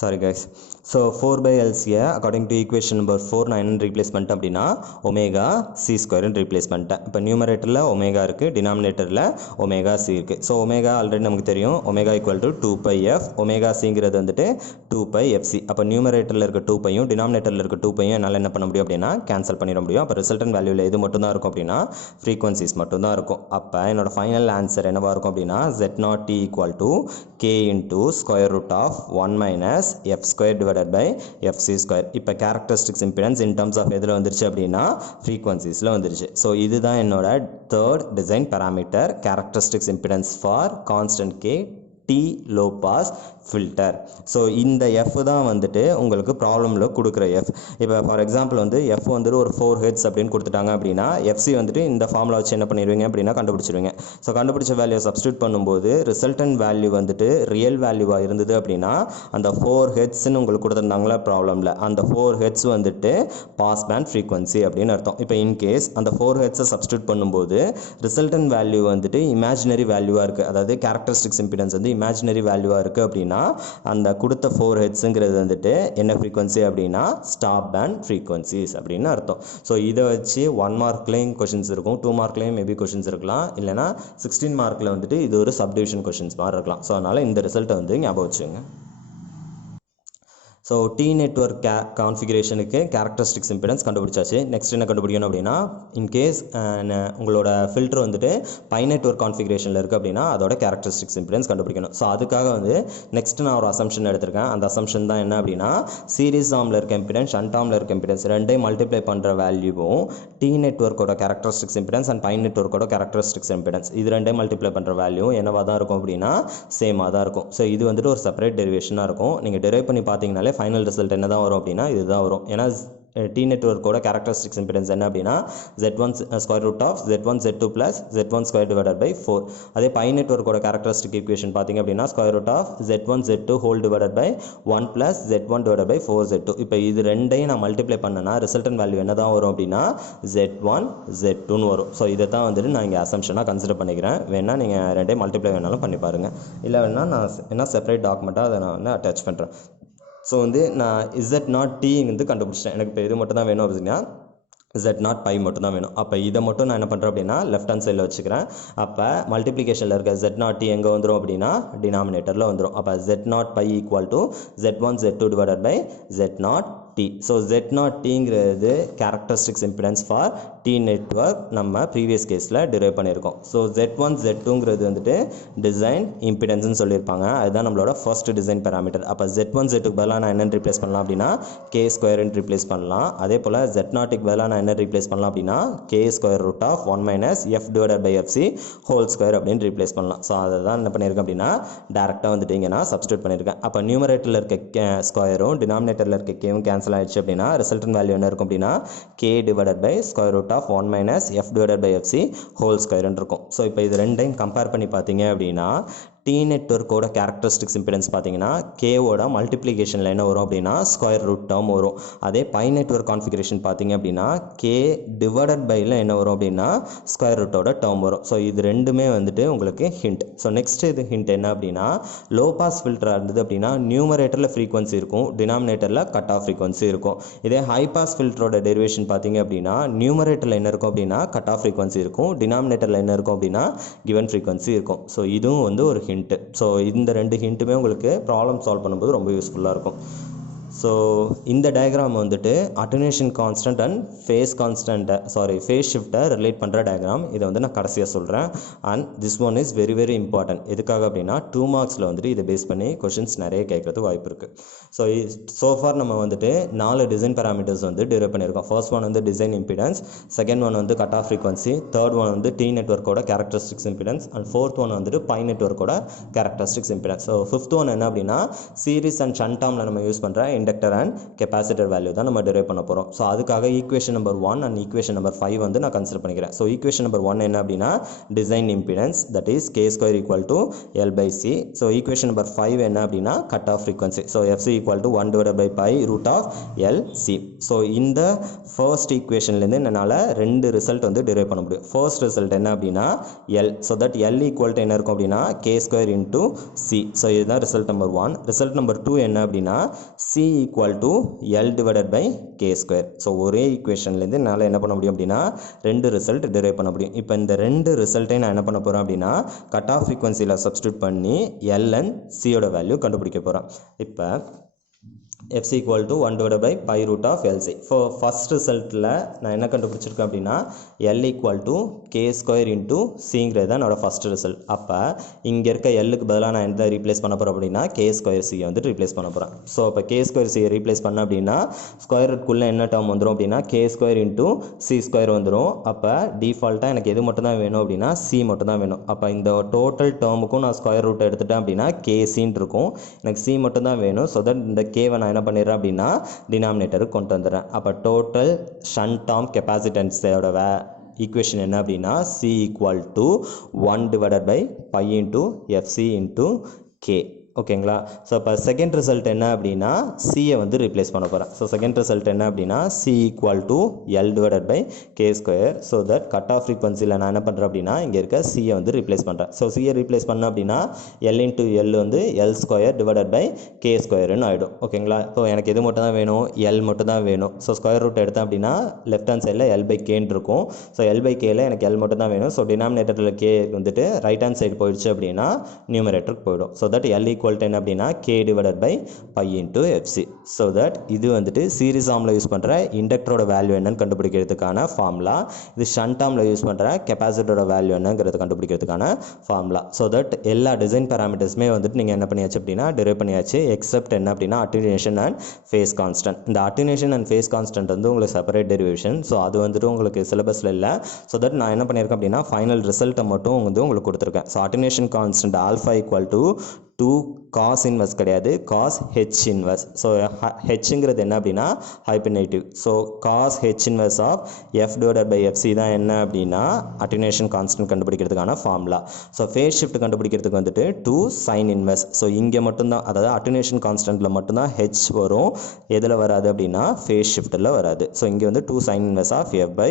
sorry guys. So 4 by LCA according to equation number 4 நான் என்ன replace பண்ணிட்டேன் அப்படின்னா ஒமேகா சி ஸ்கொயர்னு replace பண்ணிட்டேன். இப்போ நியூமரேட்டரில் ஒமேகா இருக்குது, டினாமினேட்டரில் ஒமேகா சி இருக்குது. ஸோ ஒமேகா ஆல்ரெடி நமக்கு தெரியும், omega equal to 2πf, omega சிங்கிறது வந்துட்டு 2πfc. அப்போ நியூமரேட்டரில் இருக்க 2πயும் டினாமினேட்டரில் இருக்க 2πயும் என்னால் என்ன பண்ண முடியும் அப்படின்னா கேன்சல் பண்ணிட முடியும். அப்போ ரிசல்டன் வேல்யூவில் எது மட்டும் தான் இருக்கும் அப்படின்னா ஃப்ரீக்வன்சிஸ் மட்டும் தான் இருக்கும். அப்போ என்னோட ஃபைனல் ஆன்சர் என்னவாக இருக்கும் அப்படின்னா Z0t equal to k into square root of 1 minus F square divided by fc square. இப்போ characteristics impedance in terms of எதில் வந்துருச்சு அப்படின்னா frequencies-ல வந்துருச்சு. ஸோ இதுதான் என்னோட third design parameter, characteristics impedance for constant K T low pass filter. So இந்த F தான் வந்துட்டு உங்களுக்கு ப்ராப்ளமில் கொடுக்குற F. இப்போ ஃபார் எக்ஸாம்பிள் வந்து F வந்துட்டு ஒரு 4 ஹெட்ஸ் அப்படின்னு கொடுத்துட்டாங்க அப்படின்னா FC வந்துட்டு இந்த ஃபார்முலா வச்சு என்ன பண்ணிடுவீங்க அப்படின்னா கண்டுபிடிச்சிருவீங்க. ஸோ கண்டுபிடிச்ச வேல்யூ சப்ஸ்டியூட் பண்ணும்போது ரிசல்டன் வேல்யூ வந்துட்டு ரியல் வேல்யூவாக இருந்தது அப்படின்னா அந்த 4 ஹெட்ஸ்ன்னு உங்களுக்கு கொடுத்துருந்தாங்களா ப்ராப்ளமில், அந்த 4 ஹெட்ஸ் வந்துட்டு பாஸ் பேண்ட் ஃப்ரீக்வன்சி அப்படின்னு அர்த்தம். இப்போ இன்கேஸ் அந்த 4 ஹெட்ஸை சப்ஸ்டியூட் பண்ணும்போது ரிசல்டன் வேல்யூ வந்துட்டு இமேஜினரி வேல்யூவாக இருக்குது, அதாவது கேரக்டரிஸ்டிக்ஸ் இம்பிடன்ஸ் வந்து இமேஜினரி வேல்யூவாக இருக்குது அப்படின்னா அந்த கொடுத்த 4 ஹெட்ஸுங்கிறது வந்துட்டு என்ன ஃப்ரீக்வன்சி அப்படின்னா ஸ்டாப் பேண்ட் ஃப்ரீக்வன்சிஸ் அப்படின்னு அர்த்தம். ஸோ இதை வச்சு 1 மார்க்லேயும் கொஷின்ஸ் இருக்கும், 2 மார்க்லேயும் மேபி கொஷின்ஸ் இருக்கலாம், இல்லைனா 16 மார்க்கில் வந்துட்டு இது ஒரு சப்டிவிஷன் கொஷின்ஸ் மாதிரி இருக்கலாம். ஸோ அதனால் இந்த ரிசல்ட்டை வந்து ஞாபகம் வச்சுங்க. ஸோ டி நெட்வொர்க் கான்ஃபிகரேஷனுக்கு கேரக்டரிஸ்டிக்ஸ் இம்பிடன்ஸ் கண்டுபிடிச்சாச்சு. நெக்ஸ்ட் என்ன கண்டுபிடிக்கணும் அப்படின்னா இன்கேஸ் உங்களோட ஃபில்டர் வந்துட்டு பை நெட்வொர்க் கான்ஃபிகரேஷனில் இருக்குது அப்படின்னா அதோட கேரக்டரிஸ்டிக்ஸ் இம்பிடன்ஸ் கண்டுபிடிக்கணும். ஸோ அதுக்காக வந்து நெக்ஸ்ட் நான் ஒரு அசம்ஷன் எடுத்திருக்கேன். அந்த அசம்ஷன் தான் என்ன அப்படின்னா சீரிஸ் ஆர்மில் இருக்க இம்பிடன்ஸ், ஷண்ட் ஆர்மில் இருக்க இம்பிடன்ஸ் ரெண்டையும் மல்டிப்ளை பண்ணுற வேல்யூவும் டி நெட்வொர்க்கோட கேரக்டரிஸ்டிக்ஸ் இம்பிடன்ஸ் அண்ட் பை நெட்வொர்க்கோட கேரக்டரிஸ்டிக்ஸ் இம்பிடன்ஸ் இது ரெண்டையும் மல்டிப்ளை பண்ணுற வேல்யூவும் என்னவாக தான் இருக்கும் அப்படின்னா சேமாக தான் இருக்கும். ஸோ இது வந்துட்டு ஒரு செப்பரேட் டெரிவேஷனாக இருக்கும். நீங்கள் டெரைவ் பண்ணி பார்த்தீங்கனாலே ஃபைனல் ரிசல்ட் என்ன தான் வரும் அப்படின்னா இதுதான் வரும். ஏன்னா டி நெட்வொர்க்கோட கேரக்டரிஸ்டிக்ஸ் இம்பிடன்ஸ் என்ன அப்படின்னா Z1 square root of Z1 Z2 plus Z1 square divided by 4. அதே பை நெட்வொர்க்கோட கேரக்டரிஸ்டிக் ஈக்குவேஷன் பார்த்தீங்க அப்படின்னா square root of Z1 Z2 whole divided by 1 plus Z1 divided by 4Z2. இப்போ இது ரெண்டையும் நான் மல்டிப்ளை பண்ணேன்னா ரிசல்டன் வேல்யூ என்ன தான் வரும் அப்படின்னா Z1 Z2ன்னு வரும். ஸோ இதை தான் வந்துட்டு நான் இங்கே அசம்ஷனாக கன்சிடர் பண்ணிக்கிறேன். வேணால் நீங்கள் ரெண்டையும் மல்டிப்ளை வேணாலும் பண்ணி பாருங்கள், இல்லை வேணால் நான் என்ன செப்பரேட் டாக்குமெண்ட்டாக அதை நான் வந்து அட்டாச் பண்ணுறேன். ஸோ வந்து நான் Z0t வந்து கண்டுபிடிச்சிட்டேன். எனக்கு இப்போ இது மட்டும் தான் வேணும் அப்படின்னா Z0 பை மட்டும் தான் வேணும். அப்போ இதை மட்டும் நான் என்ன பண்ணுறேன் அப்படின்னா லெஃப்ட் ஹேண்ட் சைடில் வச்சுக்கிறேன். அப்போ மல்டிப்ளிகேஷனில் இருக்க Z0t எங்கே வந்துடும் அப்படின்னா டினாமினேட்டரில் வந்துடும். அப்போ Z0 pi equal to Z1 Z2 divided by Z0 T. So Z0tங்கிறது characteristics impedance for T network நம்ம ப்ரீவியஸ் கேஸில் டிரைவ் பண்ணியிருக்கோம். ஸோ Z1 Z2ங்கிறது வந்துட்டு டிசைன் இம்பிடன்ஸ்னு சொல்லியிருப்பாங்க. அதுதான் நம்மளோட ஃபர்ஸ்ட் டிசைன் பேராமீட்டர். அப்போ Z1 Z2க்கு பதிலாக நான் என்ன ரீப்ளேஸ் பண்ணலாம் அப்படின்னா K ஸ்கொயர்னு ரீப்ளேஸ் பண்ணலாம். அதே போல் Z0க்கு பதிலாக நான் என்ன ரீப்ளேஸ் பண்ணலாம் அப்படின்னா K square root of 1 minus F divided by FC whole square அப்படின்னு ரீப்ளேஸ் பண்ணலாம். ஸோ அதை தான் என்ன பண்ணியிருக்கேன் அப்படின்னா டேரெக்டாக வந்துட்டு இங்கே நான் சப்ஸ்டியூட் பண்ணியிருக்கேன். அப்போ நியூமரேட்டரில் இருக்க ஸ்கொயரும் டினாமினேட்டரில் இருக்க கேவும் கேன்சல் ஆயிடுச்சு அப்படின்னா ரிசல்டன் வேல்யூ என்ன இருக்கும் அப்படின்னா K divided by square root of 1 minus F divided by FC whole ஸ்கொயர்னு இருக்கும். ஸோ இப்போ இது ரெண்டையும் கம்பேர் பண்ணி பார்த்தீங்க அப்படின்னா டி நெட்வொர்க்கோட கேரக்டரிஸ்டிக்ஸ் இம்பிடன்ஸ் பார்த்தீங்கன்னா கேவோட மல்டிப்ளிகேஷனில் என்ன வரும் அப்படின்னா ஸ்கொயர் ரூட் டேர்ம் வரும். அதே பை நெட்வொர்க் கான்ஃபிகரேஷன் பார்த்தீங்க அப்படின்னா K டிவைடட் பையில் என்ன வரும் அப்படின்னா ஸ்கொயர் ரூட்டோட டேர்ம் வரும். ஸோ இது ரெண்டுமே வந்துட்டு உங்களுக்கு ஹிண்ட். ஸோ நெக்ஸ்ட் இது ஹிண்ட் என்ன அப்படின்னா லோ பாஸ் ஃபில்டராக இருந்தது அப்படின்னா நியூமரேட்டரில் ஃப்ரீக்வன்சி இருக்கும், டினாமினேட்டரில் கட் ஆஃப் ஃப்ரீக்வன்சி இருக்கும். இதே ஹை பாஸ் ஃபில்டரோட டெரிவேஷன் பார்த்தீங்க அப்படின்னா நியூமரேட்டரில் என்ன இருக்கும் அப்படின்னா கட் ஆஃப் ஃப்ரீக்வன்சி இருக்கும், டினாமினேட்டரில் என்ன இருக்கும் அப்படின்னா கிவன் ஃப்ரீக்வன்சி இருக்கும். ஸோ இதுவும் வந்து ஒரு ஹிண்ட். ஸோ இந்த ரெண்டு ஹிண்ட்டுமே உங்களுக்கு ப்ராப்ளம் சால்வ் பண்ணும்போது ரொம்ப யூஸ்ஃபுல்லாக இருக்கும். ஸோ இந்த டயக்ராம் வந்துட்டு அட்டென்யூஷன் கான்ஸ்டன்ட் அண்ட் ஃபேஸ் ஷிஃப்ட்டை ரிலேட் பண்ணுற டயக்ராம். இதை வந்து நான் கடைசியாக சொல்கிறேன். And this one is very very important. எதுக்காக அப்படின்னா 2 மார்க்ஸில் வந்துட்டு இதை பேஸ் பண்ணி கொஷின்ஸ் நிறைய கேட்கறதுக்கு வாய்ப்பு இருக்குது. ஸோ சோஃபார் நம்ம வந்துட்டு 4 டிசைன் பேராமீட்டர்ஸ் வந்து டிரைவ் பண்ணியிருக்கோம். ஃபர்ஸ்ட் ஒன் வந்து டிசைன் இம்பிடன்ஸ், செகண்ட் ஒன் வந்து cut off frequency, third one வந்து டி நெட்வொர்க்கோட characteristics impedance and fourth one வந்துட்டு பை நெட்வொர்க்கோட characteristics impedance. So fifth one என்ன அப்படின்னா சீரிஸ் அண்ட் ஷண்ட் ஆர்மில் நம்ம யூஸ் பண்ணுற இண்டக்டர் அண்ட் கெப்பாசிட்டர் வேல்யூ தான் நம்ம டெரைவ் பண்ண போகிறோம். ஸோ அதுக்காக equation number 1 and equation number 5 வந்து நான் கன்சிடர் பண்ணிக்கிறேன். ஸோ ஈக்குவேஷன் நம்பர் 1 என்ன அப்படின்னா design impedance, that is k square equal to L by C. So equation number 5 என்ன அப்படின்னா cut off frequency. So FC equal to 1 divide by by root of LC. So இந்த first ஈக்குவேஷன்லேருந்து என்னால் 2 result வந்து derive பண்ண முடியும். First result என்ன அப்படின்னா L. So that L equal to என்ன இருக்கும் அப்படின்னா k square into C. So இதுதான் ரிசல்ட் நம்பர் 1. ரிசல்ட் நம்பர் 2 என்ன அப்படின்னா C equal to L divided by k square. So ஒரே ஈக்குவேஷன்லேருந்து என்னால் என்ன பண்ண முடியும் அப்படின்னா 2 ரிசல்ட் டெரைவ் பண்ண முடியும். இப்போ இந்த 2 ரிசல்ட்டையும் நான் என்ன பண்ண போகிறேன் அப்படின்னா கட் ஆஃப் ஃப்ரீக்வன்சியில் சப்ஸ்டியூட் பண்ணி L and C யோட வேல்யூ கண்டுபிடிக்க போகிறேன். இப்போ FC equal to 1 divided by pi root of LC. For first ரிசல்ட்டில் நான் என்ன கண்டுபிடிச்சிருக்கேன் அப்படின்னா L equal to k square into Cங்கிறது தான் என்னோட ஃபர்ஸ்ட் ரிசல்ட். அப்போ இங்கே இருக்க Lக்கு பதிலாக நான் எந்த ரீப்ளேஸ் பண்ண போகிறேன் அப்படின்னா k ஸ்கொயர் C வந்துட்டு ரீப்ளேஸ் பண்ண போகிறேன். ஸோ இப்போ k ஸ்கொயர் C ரீப்ளேஸ் பண்ண அப்படின்னா ஸ்கொயர் ரூட்குள்ளே என்ன டேர்ம் வந்துடும் அப்படின்னா k square into C square வந்துடும். அப்போ டிஃபால்ட்டாக எனக்கு எது மட்டும் தான் வேணும் அப்படின்னா C மட்டும் தான் வேணும். அப்போ இந்த டோட்டல் டேர்முக்கும் நான் ஸ்கொயர் ரூட் எடுத்துட்டேன் அப்படின்னா KCன்னு இருக்கும். எனக்கு C மட்டும் தான் வேணும். ஸோ தட் இந்த கேவை நான் என்ன பண்ணிடுறேன் அப்படின்னா டினாமினேட்டருக்கு கொண்டு வந்துடுறேன். அப்போ டோட்டல் ஷண்ட் டேர்ம் கெப்பாசிட்டன்ஸோட ஈக்குவேஷன் என்ன அப்படின்னா C equal to 1 divided by by into FC into K. ஓகேங்களா? ஸோ இப்போ செகண்ட் ரிசல்ட் என்ன அப்படின்னா சியை வந்து ரீப்ளேஸ் பண்ண போகிறேன். ஸோ செகண்ட் ரிசல்ட் என்ன அப்படின்னா C equal to L divided by k square. So that cut off ஃப்ரீக்வன்சியில் நான் என்ன பண்ணுறேன் அப்படின்னா இங்கே இருக்க சியை வந்து ரீப்ளேஸ் பண்ணுறேன். ஸோ சியை ரீப்ளேஸ் பண்ண அப்படின்னா L இன்ட்டு L வந்து L square divided by k ஸ்கொயர்னு ஆகிடும். ஓகேங்களா? ஸோ எனக்கு எது மட்டும் தான் வேணும்? L மட்டும் தான் வேணும். ஸோ ஸ்கொயர் ரூட் எடுத்தேன் அப்படின்னா லெஃப்ட் ஹேண்ட் சைடில் L பை கேன்னு இருக்கும். ஸோ L பை கேல எனக்கு L மட்டும் தான் வேணும். ஸோ டினாமினேட்டரில் k வந்துட்டு ரைட் ஹேண்ட் சைடு போயிடுச்சு அப்படின்னா நியூமரேட்டருக்கு போயிடும். So that L equal to என்ன அப்படின்னா k divided by by into FC. So that இது வந்துட்டு சீரிஸ் ஆர்மில் யூஸ் பண்ணுற இண்டக்டரோட வேல்யூ என்னன்னு கண்டுபிடிக்கிறதுக்கான ஃபார்முலா. இது ஷண்ட் ஆர்மில் யூஸ் பண்ணுற கெப்பாசிட்டரோட வேல்யூ என்னங்கிறத கண்டுபிடிக்கிறதுக்கான ஃபார்முலா. ஸோ தட் எல்லா டிசைன் பேராமீட்டர்ஸுமே வந்துட்டு நீங்கள் என்ன பண்ணியாச்சு அப்படின்னா டெரைவ் பண்ணியாச்சு. எக்ஸப்ட் என்ன அப்படின்னா அட்டென்யூஷன் அண்ட் ஃபேஸ் கான்ஸ்டன்ட். இந்த அட்டென்யூஷன் அண்ட் ஃபேஸ் கான்ஸ்டன்ட் வந்து உங்களுக்கு செப்பரேட் டெரிவேஷன். ஸோ அது வந்துட்டு உங்களுக்கு சிலபஸில் இல்லை. ஸோ தட் நான் என்ன பண்ணியிருக்கேன் அப்படின்னா ஃபைனல் ரிசல்ட்டை மட்டும் வந்து உங்களுக்கு கொடுத்துருக்கேன். So attenuation constant alpha equal to 2 cos inverse கிடையாது, cos h இன்வர்ஸ். ஸோ ஹெச்ங்கிறது என்ன அப்படின்னா ஹைபர்நேட்டிவ். So cos h inverse of f divided by FC தான் என்ன அப்படின்னா அட்டென்யூஷன் கான்ஸ்டன்ட் கண்டுபிடிக்கிறதுக்கான ஃபார்முலா. ஸோ ஃபேஸ் ஷிஃப்ட் கண்டுபிடிக்கிறதுக்கு வந்துட்டு 2 sin இன்வர்ஸ். ஸோ இங்கே மட்டும்தான், அதாவது அட்டென்யூஷன் கான்ஸ்டன்ட்டில் மட்டும்தான் h வரும். எதில் வராது அப்படின்னா ஃபேஸ் ஷிஃப்ட்டில் வராது. ஸோ இங்கே வந்து 2 sin inverse of f by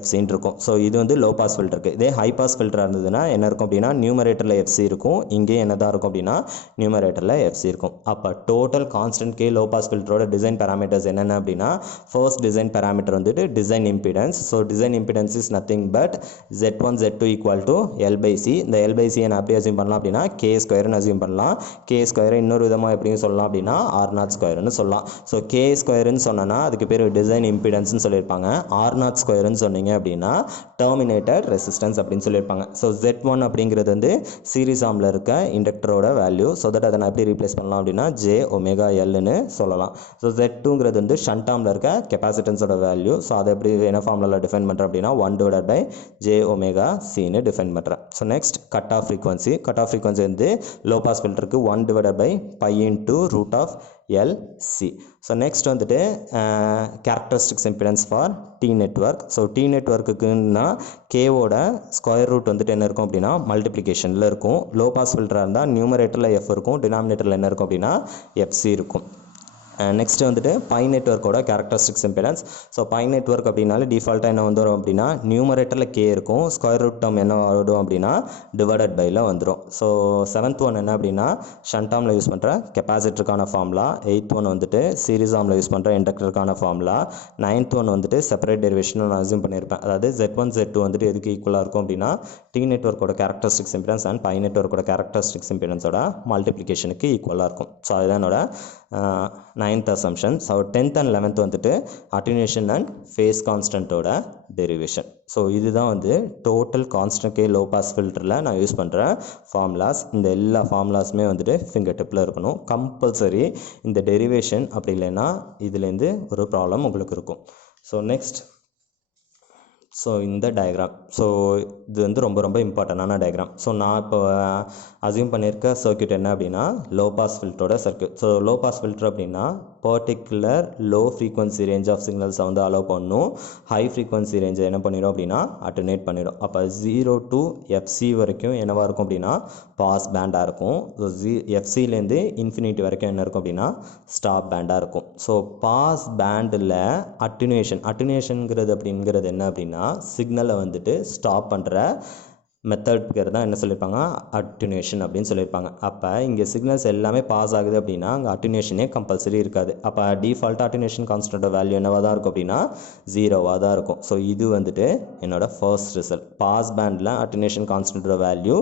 FCன்னு இருக்கும். ஸோ இது வந்து லோ பாஸ் ஃபில்டருக்கு. இதே ஹை பாஸ் ஃபில்டராக இருந்ததுன்னா என்ன இருக்கும் அப்படின்னா நியூமரேட்டரில் FC இருக்கும், இங்கே என்ன தான் இருக்கும் அப்படின்னா நியூமரேட்டரில் FC இருக்கும். அப்போ total constant K low pass ஃபில்டரோட டிசைன் பேராமீட்டர்ஸ் என்னென்ன அப்படின்னா ஃபர்ஸ்ட் டிசைன் பேராமீட்டர் வந்துட்டு design impedance. So design impedance is nothing but Z1 Z2 equal to L by C. இந்த L பை C என்ன எப்படி அசியூம் பண்ணலாம் அப்படின்னா K ஸ்கொயர்னு அசியூம் பண்ணலாம். K ஸ்கொயரை இன்னொரு விதமாக எப்படின்னு சொல்லலாம் அப்படின்னா R0 ஸ்கொயர்னு சொல்லலாம். ஸோ K ஸ்கொயர்னு சொன்னோன்னா அதுக்கு பேர் டிசைன் இம்பிடன்ஸ்னு சொல்லியிருப்பாங்க. R0 ஸ்கொயர்னு சொன்னீங்க அப்படின்னா டெர்மினேட்டட் ரெசிஸ்டன்ஸ் அப்படின்னு சொல்லியிருப்பாங்க. ஸோ Z1 அப்படிங்கிறது வந்து சீரிஸ் ஆர்மில் இருக்க இண்டக்டரோட வேல்யூ. ஸோ தட் அதை நான் எப்படி ரீப்ளேஸ் பண்ணலாம் அப்படின்னா J ஒமேகா Lன்னு சொல்லலாம். ஸோ Z2ங்கிறது வந்து ஷண்ட் ஆர்மில் இருக்க கெப்பாசிட்டன்ஸோட வேல்யூ. ஸோ அதை எப்படி என்ன ஃபார்முலாவில் டிஃபைன் பண்ணுறேன் அப்படின்னா 1 டிவைடட் பை J ஒமேகா Cன்னு டிஃபைன் பண்ணுறேன். So next cut off frequency. Cut off frequency வந்து லோ பாஸ் ஃபில்டருக்கு 1 divided by by into root of LC. So next வந்துட்டு characteristics impedance for T network. So T நெட்வொர்க்குன்னா கேவோட square root வந்துட்டு என்ன இருக்கும் அப்படின்னா மல்டிப்ளிகேஷனில் இருக்கும். லோ பாஸ் ஃபில்டராக இருந்தால் நியூமரேட்டரில் F இருக்கும், டினாமினேட்டரில் என்ன இருக்கும் அப்படின்னா FC இருக்கும். நெக்ஸ்ட் வந்துட்டு பை நெட்வொர்க்கோட characteristics impedance. So pi network அப்படின்னாலே டிஃபால்ட்டாக என்ன வந்துடும் அப்படின்னா நியூமரேட்டரில் K இருக்கும், ஸ்கொயர் ரூட் டேர்ம் என்ன வரும் அப்படின்னா டிவைடட் பையில் வந்துடும். ஸோ 7th ஒன் என்ன அப்படின்னா ஷண்ட் ஆர்மில் யூஸ் பண்ணுற கெப்பாசிட்டருக்கான ஃபார்முலா. 8th ஒன் வந்துட்டு சீரிஸ் ஆர்மில் யூஸ் பண்ணுற இண்டக்டருக்கான ஃபார்முலா. 9th ஒன் வந்துட்டு செப்பரேட் டெரிவேஷன் நான் அசியூம் பண்ணியிருப்பேன். அதாவது Z1 Z2 வந்துட்டு எதுக்கு ஈக்குவலாக இருக்கும் அப்படின்னா T நெட்வொர்க்கோட கேரக்டரிஸ்டிக்ஸ் இம்பிடன்ஸ் அண்ட் பை நெட்வொர்க்கோட கேரக்டரிஸ்டிக்ஸ் இம்பிடன்ஸோட மல்டிப்ளிகேஷனுக்கு ஈக்குவலாக இருக்கும். ஸோ அதுதான் என்னோட 9th assumption. So 10th and 11th வந்துட்டு attenuation and phase constantோட derivation. ஸோ இதுதான் வந்து total constant K low pass ஃபில்டரில் நான் யூஸ் பண்ணுற ஃபார்முலாஸ். இந்த எல்லா ஃபார்முலாஸுமே வந்துட்டு ஃபிங்கர் டிப்பில் இருக்கணும் கம்பல்சரி. இந்த டெரிவேஷன் அப்படி இல்லைன்னா இதுலேருந்து ஒரு ப்ராப்ளம் உங்களுக்கு இருக்கும். ஸோ நெக்ஸ்ட் ஸோ இந்த டயக்ராம். ஸோ இது வந்து ரொம்ப ரொம்ப இம்பார்ட்டண்டான டயக்ராம். ஸோ நான் இப்போ அசியூம் பண்ணியிருக்க சர்க்யூட் என்ன அப்படின்னா லோ பாஸ் ஃபில்டரோட circuit. So low pass filter அப்படின்னா particular low frequency range of சிக்னல்ஸை வந்து அலோவ் பண்ணும், ஹை ஃப்ரீக்வன்சி ரேஞ்சை என்ன பண்ணிடும் அப்படின்னா அட்டனேட் பண்ணிடும். அப்போ 0 to FC வரைக்கும் என்னவாக இருக்கும் அப்படின்னா பாஸ் பேண்டாக இருக்கும். ஸோ எஃப்சிலேருந்து இன்ஃபினிட்டி வரைக்கும் என்ன இருக்கும் அப்படின்னா ஸ்டாப் பேண்டாக இருக்கும். ஸோ பாஸ் பேண்டில் அட்டுனேஷன்ங்கிறது அப்படிங்கிறது என்ன அப்படின்னா சிக்னலை வந்துட்டு ஸ்டாப் பண்ணுற மெத்தட் பேர் தான் என்ன சொல்லியிருப்பாங்க அட்டுனேஷன் அப்படின்னு சொல்லியிருப்பாங்க. அப்போ இங்கே சிக்னல்ஸ் எல்லாமே பாஸ் ஆகுது அப்படின்னா அங்கே அட்டுனேஷனே கம்பல்சரி இருக்காது. அப்போ டிஃபால்ட் அட்டுனேஷன் கான்ஸ்டன்ட் வேல்யூ என்னவாக தான் இருக்கும் அப்படின்னா 0வாக தான் இருக்கும். ஸோ இது வந்துட்டு என்னோட ஃபர்ஸ்ட் ரிசல்ட். பாஸ் பேண்டில் அட்டுனேஷன் கான்ஸ்டன்ட் வேல்யூ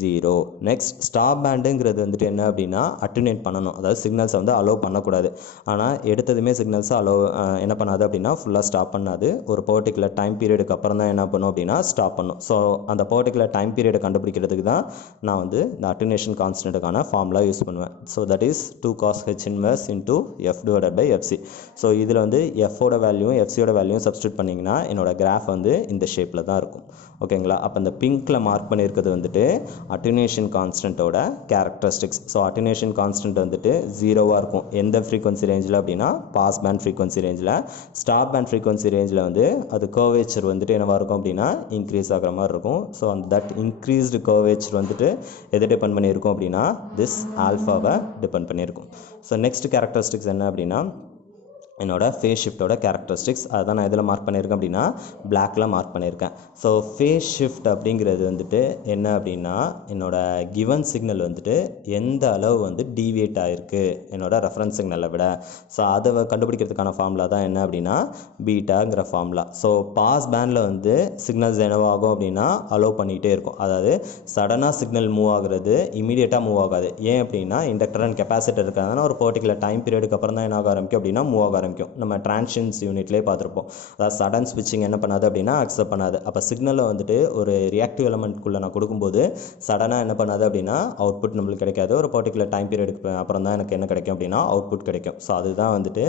0. நெக்ஸ்ட் ஸ்டாப் பேண்டுங்கிறது வந்துட்டு என்ன அப்படின்னா அட்டுனேட் பண்ணணும், அதாவது சிக்னல்ஸை வந்து அலோவ் பண்ணக்கூடாது. ஆனால் எடுத்ததுமே சிக்னல்ஸை அலோவ் என்ன பண்ணாது அப்படின்னா ஃபுல்லாக ஸ்டாப் பண்ணாது. ஒரு பர்டிகுலர் டைம் பீரியடுக்கு அப்புறம் தான் என்ன பண்ணும் அப்படின்னா ஸ்டாப் பண்ணும். ஸோ அந்த பர்டிகுலர் டைம் பீரியடை கண்டுபிடிக்கிறதுக்கு தான் நான் வந்து இந்த அட்டுனேஷன் கான்ஸ்டன்ட்டுக்கான ஃபார்முலா யூஸ் பண்ணுவேன். So that is 2 cos h inverse into f divided by fc. So இதில் வந்து எஃபோட வேல்யூவும் எஃப்சியோட வேல்யூவும் சப்ஸ்டியூட் பண்ணிங்கன்னா என்னோட கிராஃப் வந்து இந்த ஷேப்பில் தான் இருக்கும். ஓகேங்களா? அப்போ இந்த பிங்க்கில் மார்க் பண்ணியிருக்கிறது வந்துட்டு அட்டுனேஷன் கான்ஸ்டன்ட்டோட கேரக்டரிஸ்டிக்ஸ். ஸோ அட்டுனேஷன் கான்ஸ்டன்ட் வந்துட்டு 0வாக இருக்கும் எந்த ஃப்ரீக்வன்சி ரேஞ்சில் அப்படின்னா பாஸ் பேண்ட் ஃப்ரீக்வன்சி ரேஞ்சில். ஸ்டாப் பேண்ட் ஃப்ரீக்வன்சி ரேஞ்சில் வந்து அது கர்வேச்சர் வந்துட்டு என்னவாக இருக்கும் அப்படின்னா இன்க்ரீஸ் ஆகிற மாதிரி இருக்கும். ஸோ அந்த தட் இன்க்ரீஸ்டு கர்வேச்சர் வந்துட்டு எதை டிபெண்ட் பண்ணியிருக்கும் அப்படின்னா திஸ் ஆல்ஃபாவை டிபெண்ட் பண்ணியிருக்கும். ஸோ நெக்ஸ்ட் கேரக்டரிஸ்டிக்ஸ் என்ன அப்படின்னா என்னோட ஃபேஸ் ஷிஃப்ட்டோட கேரக்டரிஸ்டிக்ஸ். அதுதான் நான் இதில் மார்க் பண்ணியிருக்கேன் அப்படின்னா பிளாக்கில் மார்க் பண்ணியிருக்கேன். ஸோ ஃபேஸ் ஷிஃப்ட் அப்படிங்கிறது வந்துட்டு என்ன அப்படின்னா என்னோட கிவன் சிக்னல் வந்துட்டு எந்த அளவு வந்து டீவியேட் ஆகிருக்கு என்னோட ரெஃபரன்ஸ் சிக்னலை விட. ஸோ அதை கண்டுபிடிக்கிறதுக்கான ஃபார்முலா தான் என்ன அப்படின்னா பீட்டாங்கிற ஃபார்முலா. ஸோ பாஸ் பேண்டில் வந்து சிக்னல்ஸ் என்னவாகும் அப்படின்னா அலோவ் பண்ணிகிட்டே இருக்கும். அதாவது சடனாக சிக்னல் மூவ் ஆகுறது இமீடியட்டாக மூவ் ஆகாது. ஏன் அப்படின்னா இண்டக்டர் அண்ட் கெப்பாசிட்டர் இருக்கிறதுனால ஒரு பர்டிகுலர் டைம் பீரியடுக்கு அப்புறம் தான் என்ன ஆக ஆரம்பிக்கும் அப்படின்னா மூவ் ஆக ஆரம்பிக்கும். நம்ம டிரான்ஷன்ஸ் யூனிட்லேயே பார்த்துருப்போம். அதாவது சடன் ஸ்விட்சிங் என்ன பண்ணாது அப்படின்னா அக்செப்ட் பண்ணாது. அப்போ சிக்னலை வந்துட்டு ஒரு ரியாக்டிவ் எலமெண்ட்குள்ளே நான் கொடுக்கும்போது சடனாக என்ன பண்ணாது அப்படின்னா அவுட்புட் நம்மளுக்கு கிடைக்காது. ஒரு பர்டிகுலர் டைம் பீரியடுக்கு அப்புறம் தான் எனக்கு என்ன கிடைக்கும் அப்படின்னா அவுட்புட் கிடைக்கும். ஸோ அதுதான் வந்துட்டு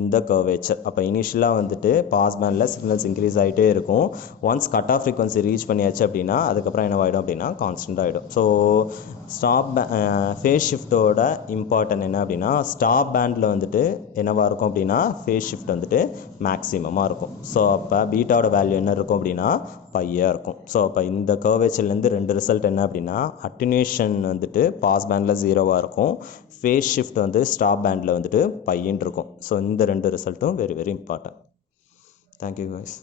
இந்த கர்வேச்சர். அப்போ இனிஷியலாக வந்துட்டு பாஸ் பேண்டில் சிக்னல்ஸ் இன்க்ரீஸ் ஆகிட்டே இருக்கும். Once cut off frequency reach பண்ணியாச்சு அப்படின்னா அதுக்கப்புறம் என்ன ஆகிடும் அப்படின்னா கான்ஸ்டன்ட் ஆகிடும். ஸோ ஃபேஸ் ஷிஃப்ட்டோட இம்பார்ட்டன்ட் என்ன அப்படின்னா ஸ்டாப் பேண்டில் வந்துட்டு என்னவாக இருக்கும் அப்படின்னா ஃபேஸ் ஷிஃப்ட் வந்துட்டு மேக்ஸிமமாக இருக்கும். ஸோ அப்போ பீட்டாவோட வேல்யூ என்ன இருக்கும் அப்படின்னா பையாக இருக்கும். ஸோ அப்போ இந்த கர்வேச்சர்லேருந்து 2 ரிசல்ட் என்ன அப்படின்னா அட்டுனேஷன் வந்துட்டு பாஸ் பேண்டில் 0வாக இருக்கும், ஃபேஸ் ஷிஃப்ட் வந்து ஸ்டாப் பேண்டில் வந்துட்டு பையின்னு இருக்கும். ஸோ இந்த 2 ரிசல்ட்டும் very very important. Thank you guys.